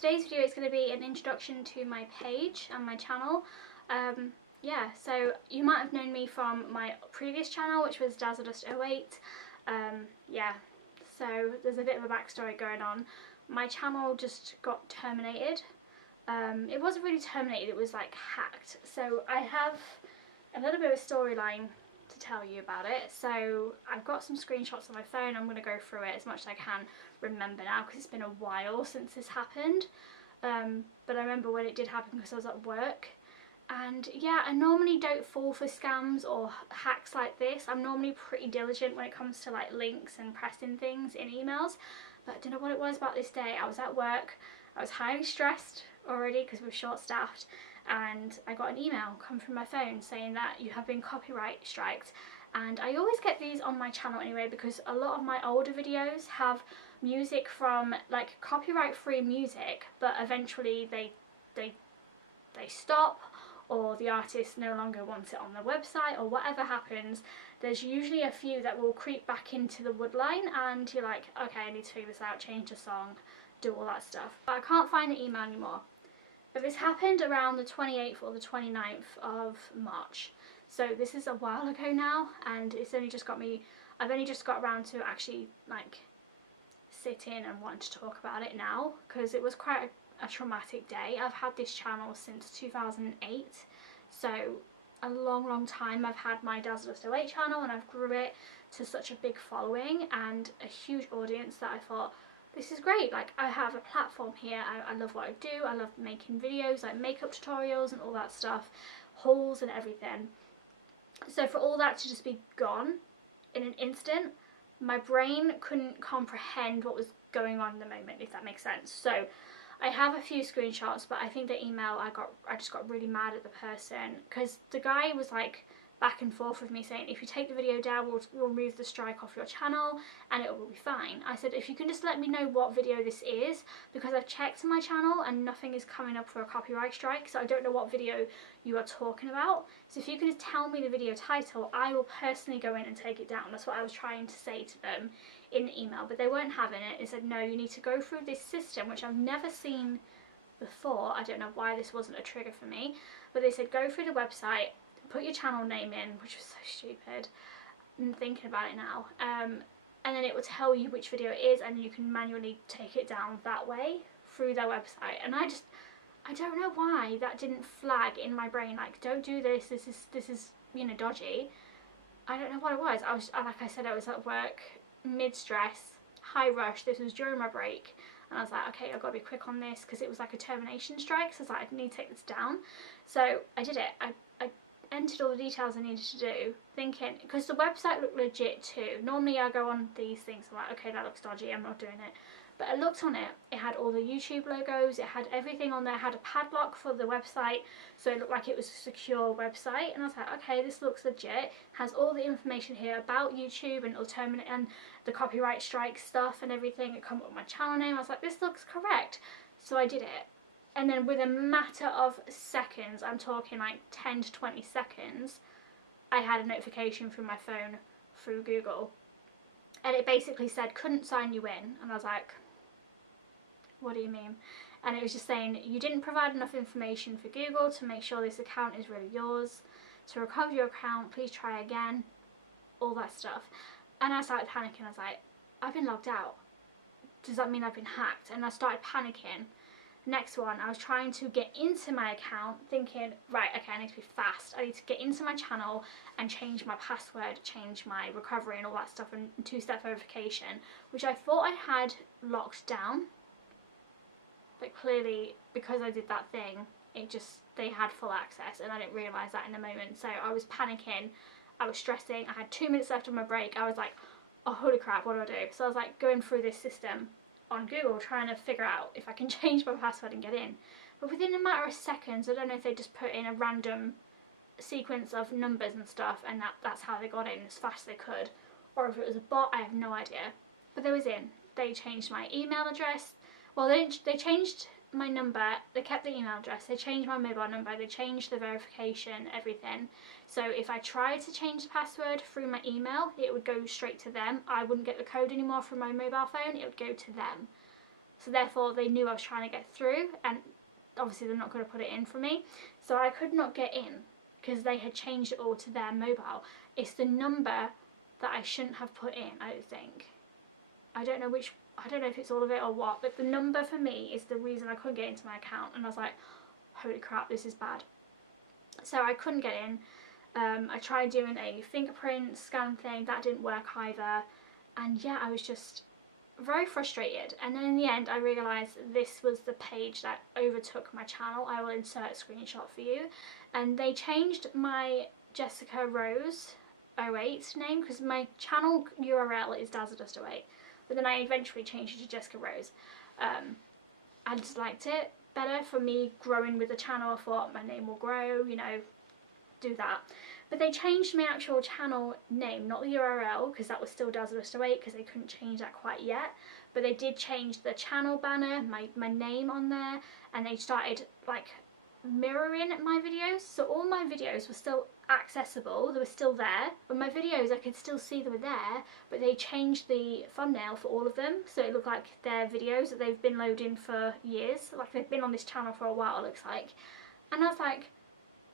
today's video is going to be an introduction to my page and my channel. Yeah, so you might have known me from my previous channel, which was Dazzledust08. Yeah, so there's a bit of a backstory going on. My channel just got terminated. It wasn't really terminated, it was like hacked. So I have a little bit of a storyline to tell you about it. So I've got some screenshots on my phone. I'm going to go through it as much as I can remember now, because it's been a while since this happened. But I remember when it did happen because I was at work. And yeah, I normally don't fall for scams or hacks like this. I'm normally pretty diligent when it comes to like links and pressing things in emails. But I don't know what it was about this day. I was at work, I was highly stressed already because we're short staffed, and I got an email come from my phone saying that you have been copyright striked. And I always get these on my channel anyway, because a lot of my older videos have music from like copyright free music, but eventually they stop, or the artist no longer wants it on their website, or whatever happens. There's usually a few that will creep back into the woodline and you're like, okay, I need to figure this out, change the song, do all that stuff. But I can't find the email anymore. But this happened around the 28th or the 29th of March. So this is a while ago now, and it's only just got me, I've only just got around to actually like sitting and wanting to talk about it now, because it was quite a traumatic day. I've had this channel since 2008, so a long time. I've had my Dazzledust08 channel, and I've grew it to such a big following and a huge audience that I thought, this is great, like I have a platform here. I love what I do. I love making videos like makeup tutorials and all that stuff, hauls and everything. So for all that to just be gone in an instant, my brain couldn't comprehend what was going on in the moment, if that makes sense. So I have a few screenshots, but I think the email I just got really mad at the person, because the guy was like back and forth with me saying, if you take the video down, we'll remove the strike off your channel and it will be fine. I said, if you can just let me know what video this is, because I've checked my channel and nothing is coming up for a copyright strike, so I don't know what video you are talking about. So if you can just tell me the video title, I will personally go in and take it down. That's what I was trying to say to them in the email, but they weren't having it. They said, no, you need to go through this system, which I've never seen before. I don't know why this wasn't a trigger for me, but they said, go through the website, put your channel name in, which was so stupid, I'm thinking about it now, and then it will tell you which video it is, and you can manually take it down that way through their website. And I don't know why that didn't flag in my brain, like, don't do this, this is you know, dodgy. I don't know what it was. Like I said, I was at work, mid-stress, high rush, this was during my break, and I was like, okay, I've got to be quick on this, because it was like a termination strike, so I was like, I need to take this down. So I did it. I entered all the details I needed to do, thinking, because the website looked legit too. Normally I go on these things, I'm like, okay, that looks dodgy, I'm not doing it. But I looked on it, it had all the YouTube logos, it had everything on there, it had a padlock for the website, so it looked like it was a secure website. And I was like, okay, this looks legit, has all the information here about YouTube and alternate and the copyright strike stuff and everything. It come up with my channel name. I was like, this looks correct. So I did it. And then with a matter of seconds, I'm talking like 10 to 20 seconds, I had a notification from my phone through Google. And it basically said, couldn't sign you in. And I was like, what do you mean? And it was just saying, you didn't provide enough information for Google to make sure this account is really yours. To recover your account, please try again. All that stuff. And I started panicking. I was like, I've been logged out. Does that mean I've been hacked? And I started panicking. Next one, I was trying to get into my account, thinking, right, okay, I need to be fast. I need to get into my channel and change my password, change my recovery and all that stuff, and two-step verification, which I thought I had locked down. But clearly, because I did that thing, they had full access, and I didn't realise that in the moment. So I was panicking, I was stressing, I had 2 minutes left of my break. I was like, oh, holy crap, what do I do? So I was like going through this system on Google, trying to figure out if I can change my password and get in. But within a matter of seconds, I don't know if they just put in a random sequence of numbers and stuff, and that's how they got in as fast as they could, or if it was a bot, I have no idea. But they was in. They changed my email address. Well, they changed my number, they kept the email address, they changed my mobile number, they changed the verification, everything. So if I tried to change the password through my email, it would go straight to them. I wouldn't get the code anymore from my mobile phone, it would go to them. so therefore they knew I was trying to get through, and obviously they're not going to put it in for me. So I could not get in because they had changed it all to their mobile. It's the number that I shouldn't have put in, I don't think. I don't know if it's all of it or what, but the number for me is the reason I couldn't get into my account, and I was like, holy crap, this is bad. So I couldn't get in. I tried doing a fingerprint scan thing, that didn't work either, and yeah, I was just very frustrated. And then in the end I realised this was the page that overtook my channel. I will insert a screenshot for you. And they changed my Dazzledust08 name, because my channel URL is Dazzledust08, but then I eventually changed it to Jessica Rose. I just liked it better for me growing with the channel. I thought my name will grow, you know, do that. But they changed my actual channel name, not the URL, because that was still Dazzledust08, because they couldn't change that quite yet. But they did change the channel banner, my name on there, and they started like mirroring my videos. So all my videos were still accessible, they were still there, but my videos I could still see they were there, but they changed the thumbnail for all of them, so it looked like their videos that they've been loading for years, like they've been on this channel for a while, it looks like. And I was like,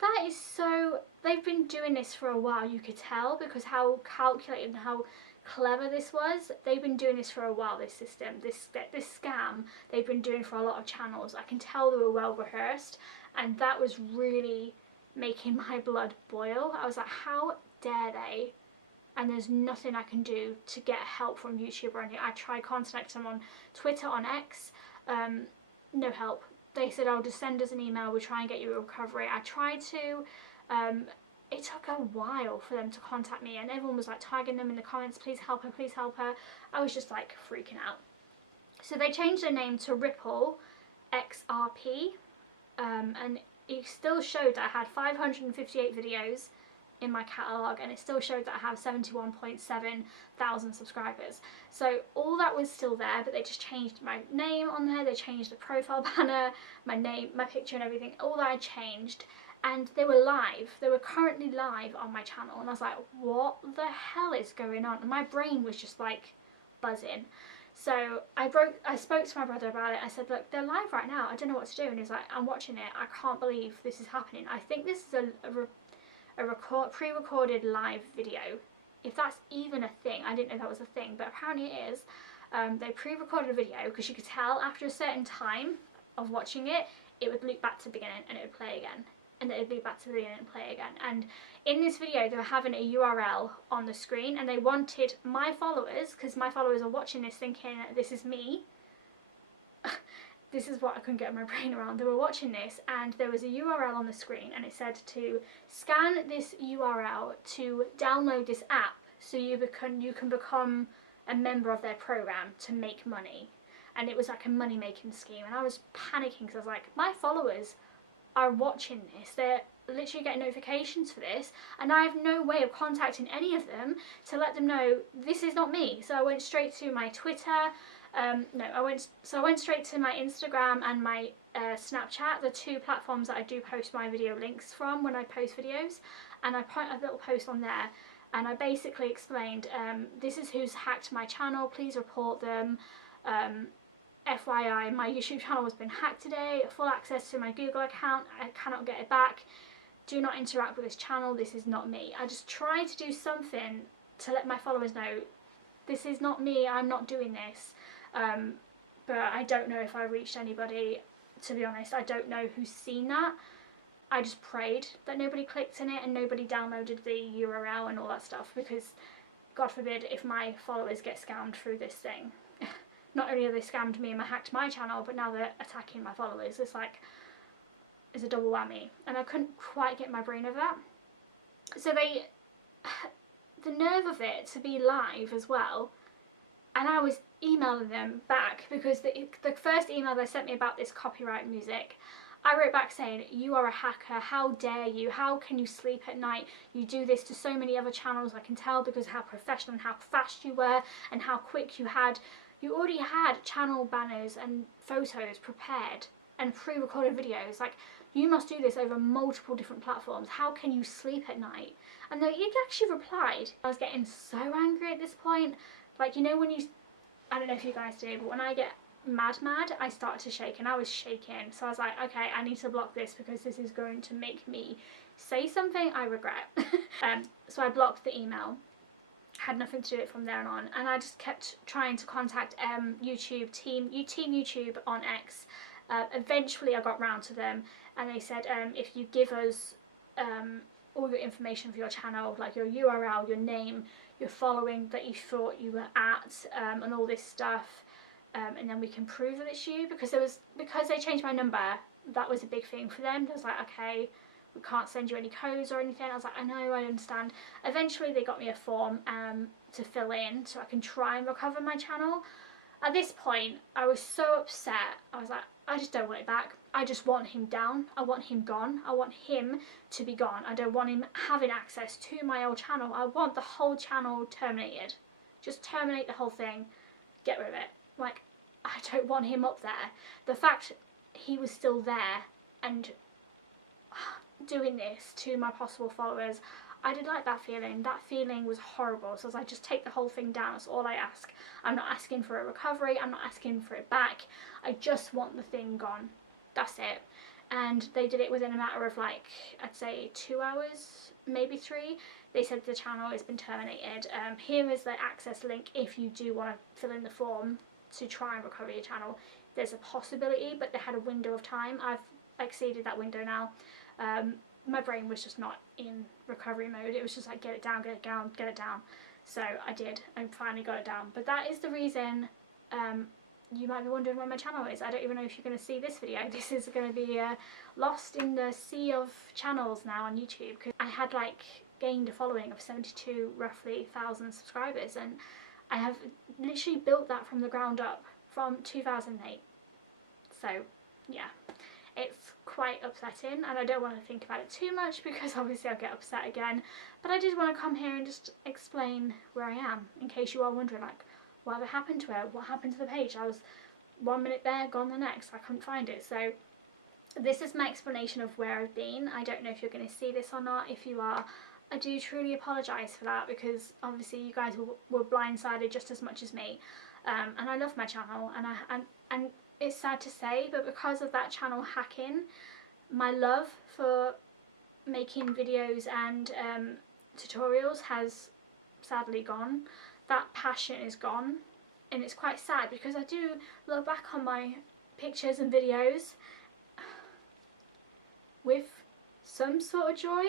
that is so, they've been doing this for a while, you could tell, because how calculated and how clever this was. They've been doing this for a while, this system, this scam, they've been doing for a lot of channels. I can tell they were well rehearsed, and that was really making my blood boil. I was like, how dare they? And there's nothing I can do to get help from YouTube or anything. I tried contacting them on Twitter, on X, no help. They said, oh, just send us an email, we'll try and get you a recovery. I tried to, it took a while for them to contact me, and everyone was like tagging them in the comments, please help her, please help her. I was just like freaking out. So they changed their name to Ripple XRP, and it still showed that I had 558 videos in my catalogue, and it still showed that I have 71.7 thousand subscribers. So all that was still there, but they just changed my name on there, they changed the profile banner, my name, my picture and everything, all that had changed. And they were live, they were currently live on my channel, and I was like, what the hell is going on? And my brain was just like buzzing. So I spoke to my brother about it. I said, look, they're live right now, I don't know what to do. And he's like, I'm watching it, I can't believe this is happening. I think this is a pre-recorded live video, if that's even a thing. I didn't know that was a thing, but apparently it is. They pre-recorded a video, because you could tell after a certain time of watching it, it would loop back to the beginning and it would play again, and then it would loop back to the beginning and play again. And in this video they were having a URL on the screen, and they wanted my followers, because my followers are watching this thinking this is me. This is what I couldn't get my brain around. They were watching this, and there was a URL on the screen, and it said to scan this URL to download this app so you can become a member of their program to make money. And it was like a money making scheme, and I was panicking because I was like, my followers are watching this, they're literally getting notifications for this, and I have no way of contacting any of them to let them know this is not me. So I went straight to my Twitter. I went straight to my Instagram and my Snapchat, the two platforms that I do post my video links from when I post videos, and I put a little post on there, and I basically explained, this is who's hacked my channel, please report them. FYI, my YouTube channel has been hacked today, full access to my Google account, I cannot get it back, do not interact with this channel, this is not me. I just tried to do something to let my followers know this is not me, I'm not doing this. But I don't know if I reached anybody, to be honest. I don't know who's seen that. I just prayed that nobody clicked in it and nobody downloaded the URL and all that stuff, because God forbid if my followers get scammed through this thing. Not only have they scammed me and hacked my channel, but now they're attacking my followers. It's like, it's a double whammy, and I couldn't quite get my brain over that. So the nerve of it to be live as well, and I was emailing them back, because the first email they sent me about this copyright music, I wrote back saying, you are a hacker, how dare you, how can you sleep at night, you do this to so many other channels, I can tell because how professional and how fast you were and how quick you already had channel banners and photos prepared and pre-recorded videos, like you must do this over multiple different platforms, how can you sleep at night? And they actually replied. I was getting so angry at this point, like, you know when you, I don't know if you guys do, but when I get mad, I started to shake, and I was shaking. So I was like, okay, I need to block this because this is going to make me say something I regret. So I blocked the email. Had nothing to do it from there on, and I just kept trying to contact YouTube team YouTube on X. Eventually I got round to them, and they said, if you give us all your information for your channel, like your URL, your name, your following that you thought you were at, and all this stuff, and then we can prove that it's you, because they changed my number. That was a big thing for them. They was like, okay, we can't send you any codes or anything. I was like, I know, I understand. Eventually they got me a form to fill in so I can try and recover my channel. At this point I was so upset. I was like, I just don't want it back. I just want him down. I want him gone. I want him to be gone. I don't want him having access to my old channel. I want the whole channel terminated. Just terminate the whole thing. Get rid of it. Like, I don't want him up there. The fact he was still there and doing this to my possible followers, I didn't like that feeling. That feeling was horrible. So I was like, just take the whole thing down. That's all I ask. I'm not asking for a recovery. I'm not asking for it back. I just want the thing gone. That's it. And they did it within a matter of, like, I'd say 2 hours, maybe 3. They said the channel has been terminated. Here is the access link if you do want to fill in the form to try and recover your channel. There's a possibility, but they had a window of time. I've exceeded that window now. My brain was just not in recovery mode. It was just like, get it down, get it down, get it down. So I did, and finally got it down. But that is the reason. You might be wondering where my channel is. I don't even know if you're going to see this video. This is going to be lost in the sea of channels now on YouTube, because I had like gained a following of 72 roughly 1,000 subscribers, and I have literally built that from the ground up from 2008. So yeah, it's quite upsetting, and I don't want to think about it too much because obviously I'll get upset again. But I did want to come here and just explain where I am, in case you are wondering, like, whatever happened to her, what happened to the page. I was 1 minute there, gone the next. I couldn't find it. So this is my explanation of where I've been. I don't know if you're going to see this or not. If you are, I do truly apologise for that, because obviously you guys were blindsided just as much as me. And I love my channel, and it's sad to say, but because of that channel hacking, my love for making videos and tutorials has sadly gone. That passion is gone, and it's quite sad, because I do look back on my pictures and videos with some sort of joy,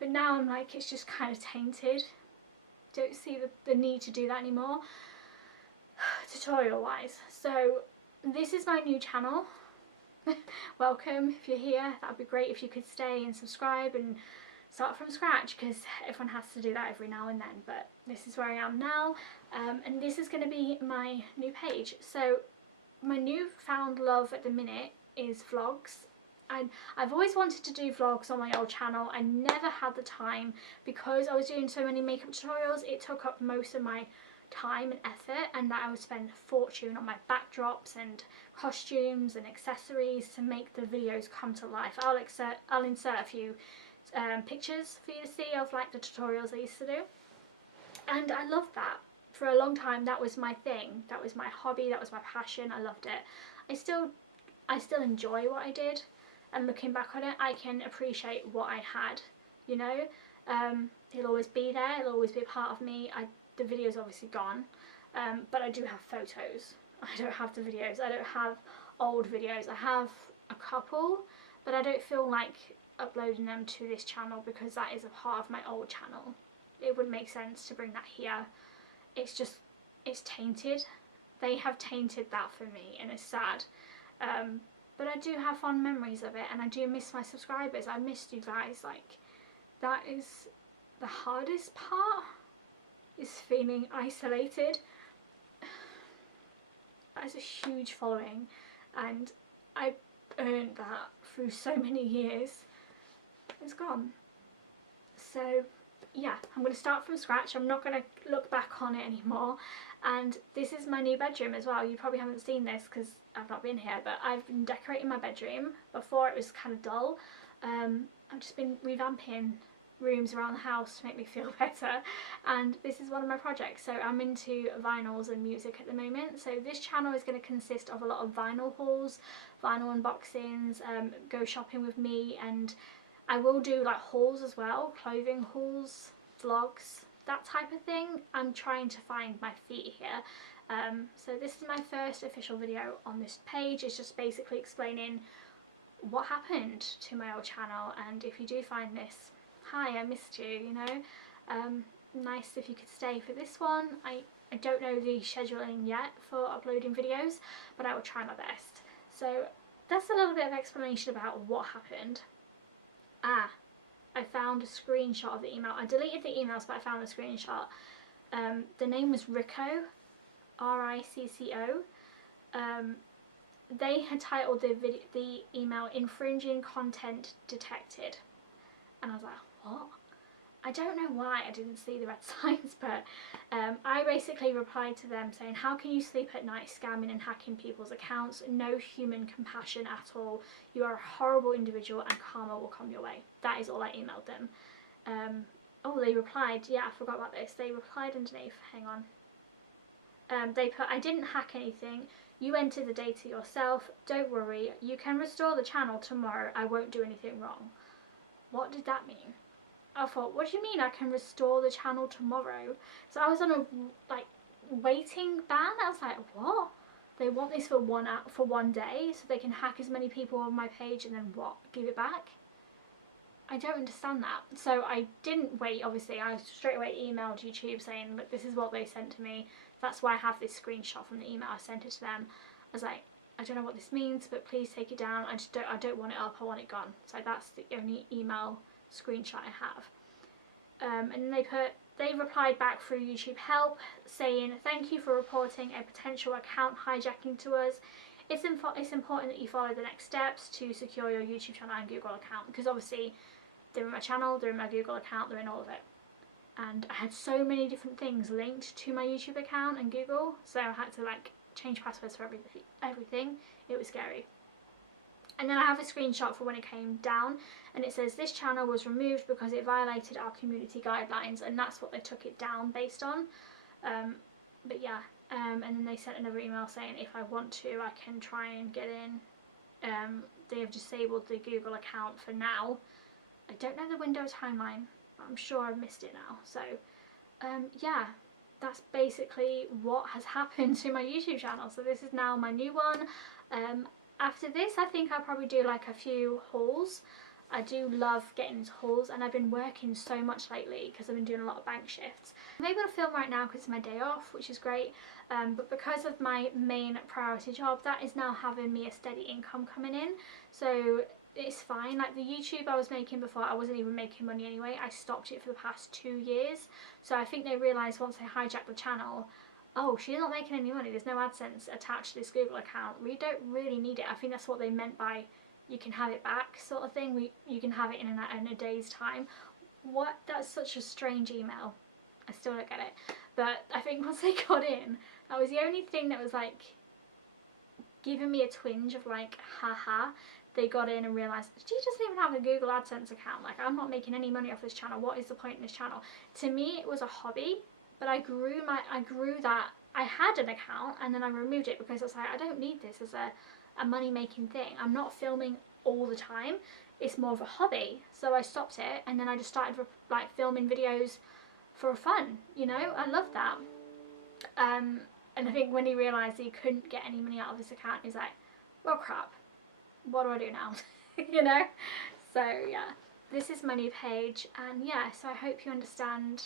but now I'm like, it's just kind of tainted. Don't see the need to do that anymore, tutorial wise. So this is my new channel. Welcome if you're here. That would be great if you could stay and subscribe and start from scratch, because everyone has to do that every now and then. But this is where I am now, and this is going to be my new page. So my newfound love at the minute is vlogs. I've always wanted to do vlogs on my old channel. I never had the time, because I was doing so many makeup tutorials. It took up most of my time and effort, and that I would spend a fortune on my backdrops and costumes and accessories to make the videos come to life. I'll insert a few pictures for you to see of like the tutorials I used to do, and I loved that. For a long time that was my thing, that was my hobby, that was my passion. I loved it. I still enjoy what I did, and looking back on it, I can appreciate what I had, you know. It'll always be there, it'll always be a part of me. The video's obviously gone, but I do have photos. I don't have the videos. I don't have old videos. I have a couple, but I don't feel like uploading them to this channel, because that is a part of my old channel. It wouldn't make sense to bring that here. It's just, it's tainted. They have tainted that for me, and it's sad. But I do have fond memories of it, and I do miss my subscribers. I missed you guys. Like, that is the hardest part, is feeling isolated. That is a huge following, and I earned that through so many years. It's gone. So yeah, I'm going to start from scratch. I'm not going to look back on it anymore. And this is my new bedroom as well. You probably haven't seen this because I've not been here, but I've been decorating my bedroom. Before it was kind of dull. I've just been revamping rooms around the house to make me feel better, and this is one of my projects. So I'm into vinyls and music at the moment, so this channel is going to consist of a lot of vinyl hauls, vinyl unboxings, go shopping with me, and I will do like hauls as well, clothing hauls, vlogs, that type of thing. I'm trying to find my feet here. So this is my first official video on this page. It's just basically explaining what happened to my old channel, and if you do find this, hi, I missed you, you know. Nice if you could stay for this one. I don't know the scheduling yet for uploading videos, but I will try my best. So that's a little bit of explanation about what happened. I found a screenshot of the email. I deleted the emails, but I found the screenshot. The name was Ricco, R-I-C-C-O. They had titled the email "Infringing Content Detected," and I was like, what? I don't know why I didn't see the red signs, but I basically replied to them saying, how can you sleep at night scamming and hacking people's accounts? No human compassion at all. You are a horrible individual and karma will come your way. That is all I emailed them. Oh, they replied, yeah, I forgot about this. They replied underneath, hang on. They put, I didn't hack anything. You entered the data yourself. Don't worry. You can restore the channel tomorrow. I won't do anything wrong. What did that mean? I thought, what do you mean I can restore the channel tomorrow? So I was on a like waiting ban. I was like, what? They want this for one day so they can hack as many people on my page and then what? Give it back? I don't understand that. So I didn't wait, obviously. I straight away emailed YouTube saying, look, this is what they sent to me. That's why I have this screenshot from the email. I sent it to them. I was like, I don't know what this means, but please take it down. I don't want it up. I want it gone. So that's the only email screenshot I have. And they replied back through YouTube help saying, thank you for reporting a potential account hijacking to us. It's important that you follow the next steps to secure your YouTube channel and Google account, because obviously they're in my channel, they're in my Google account, they're in all of it. And I had so many different things linked to my YouTube account and Google, so I had to like change passwords for everything. It was scary. And then I have a screenshot for when it came down, and it says this channel was removed because it violated our community guidelines, and that's what they took it down based on. But yeah, and then they sent another email saying if I want to, I can try and get in. They have disabled the Google account for now. I don't know the window timeline, but I'm sure I've missed it now. So yeah, that's basically what has happened to my YouTube channel. So this is now my new one. After this, I think I'll probably do like a few hauls. I do love getting into hauls, and I've been working so much lately because I've been doing a lot of bank shifts. I'm able to film right now because it's my day off, which is great, but because of my main priority job, that is now having me a steady income coming in, so it's fine. Like the YouTube I was making before, I wasn't even making money anyway. I stopped it for the past 2 years, so I think they realised once they hijacked the channel, oh, she's not making any money, there's no AdSense attached to this Google account, we don't really need it. I think that's what they meant by you can have it back sort of thing. You can have it in a day's time. What? That's such a strange email. I still don't get it. But I think once they got in, that was the only thing that was like giving me a twinge of like, haha. They got in and realised she doesn't even have a Google AdSense account. Like, I'm not making any money off this channel. What is the point in this channel? To me, it was a hobby. But I grew that. I had an account and then I removed it because I was like, I don't need this as a money making thing. I'm not filming all the time. It's more of a hobby. So I stopped it, and then I just started like filming videos for fun. You know, I love that. And I think when he realised he couldn't get any money out of this account, he's like, well, crap. What do I do now? You know. So yeah, this is my new page, and yeah. So I hope you understand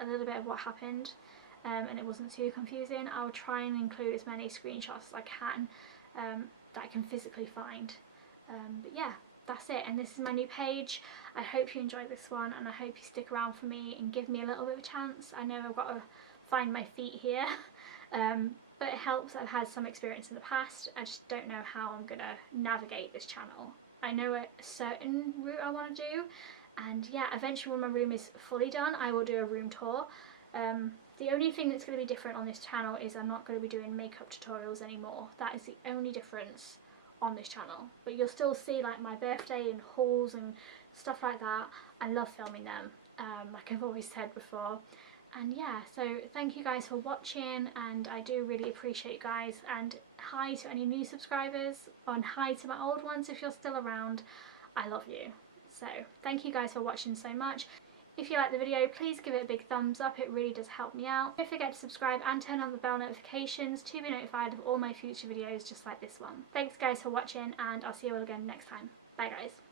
a little bit of what happened, and it wasn't too confusing. I'll try and include as many screenshots as I can that I can physically find, but yeah, that's it. And this is my new page. I hope you enjoyed this one, and I hope you stick around for me and give me a little bit of a chance. I know I've got to find my feet here, but it helps. I've had some experience in the past. I just don't know how I'm gonna navigate this channel. I know a certain route I want to do, and yeah, eventually when my room is fully done, I will do a room tour. The only thing that's going to be different on this channel is I'm not going to be doing makeup tutorials anymore. That is the only difference on this channel. But you'll still see like my birthday and hauls and stuff like that. I love filming them, like I've always said before. And yeah, so thank you guys for watching, and I do really appreciate you guys, and hi to any new subscribers, and hi to my old ones if you're still around. I love you. So thank you guys for watching so much. If you like the video, please give it a big thumbs up, it really does help me out. Don't forget to subscribe and turn on the bell notifications to be notified of all my future videos just like this one. Thanks guys for watching, and I'll see you all again next time. Bye guys.